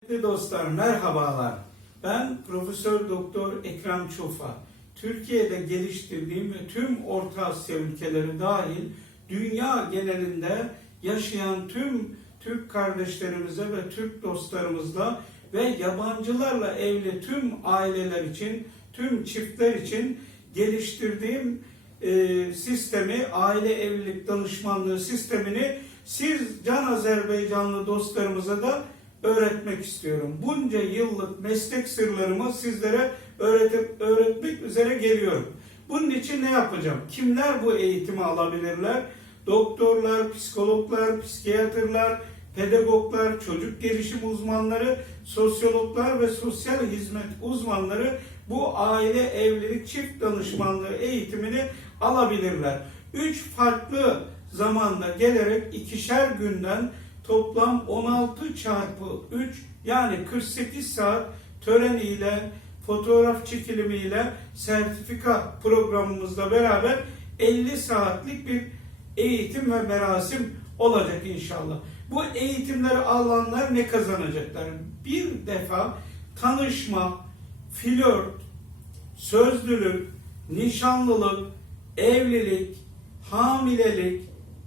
Sevgili dostlar merhabalar. Ben Profesör Doktor Ekrem Çofa. Türkiye'de geliştirdiğim ve tüm Orta Asya ülkeleri dahil dünya genelinde yaşayan tüm Türk kardeşlerimize ve Türk dostlarımızla ve yabancılarla evli tüm aileler için, tüm çiftler için geliştirdiğim e, sistemi, aile evlilik danışmanlığı sistemini siz Can Azerbaycanlı dostlarımıza da öğretmek istiyorum. Bunca yıllık meslek sırlarımı sizlere öğretip öğretmek üzere geliyorum. Bunun için ne yapacağım? Kimler bu eğitimi alabilirler? Doktorlar, psikologlar, psikiyatrlar, pedagoglar, çocuk gelişim uzmanları, sosyologlar ve sosyal hizmet uzmanları bu aile evlilik çift danışmanlığı eğitimini alabilirler. Üç farklı zamanda gelerek ikişer günden toplam 16 çarpı 3 yani 48 saat töreniyle, fotoğraf çekilimiyle, sertifika programımızla beraber 50 saatlik bir eğitim ve merasim olacak inşallah. Bu eğitimleri alanlar ne kazanacaklar? Bir defa tanışma, flört, sözlülük, nişanlılık, evlilik, hamilelik,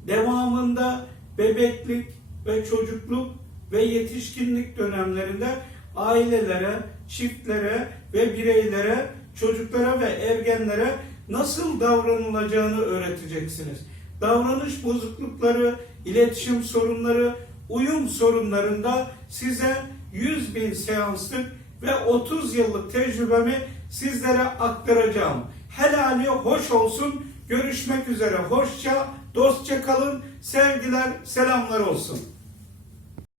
devamında bebeklik ve çocukluk ve yetişkinlik dönemlerinde ailelere, çiftlere ve bireylere, çocuklara ve ergenlere nasıl davranılacağını öğreteceksiniz. Davranış bozuklukları, iletişim sorunları, uyum sorunlarında size 100 bin seanslık ve 30 yıllık tecrübemi sizlere aktaracağım. Helali hoş olsun. Görüşmek üzere. Hoşça, dostça kalın. Sevgiler, selamlar olsun.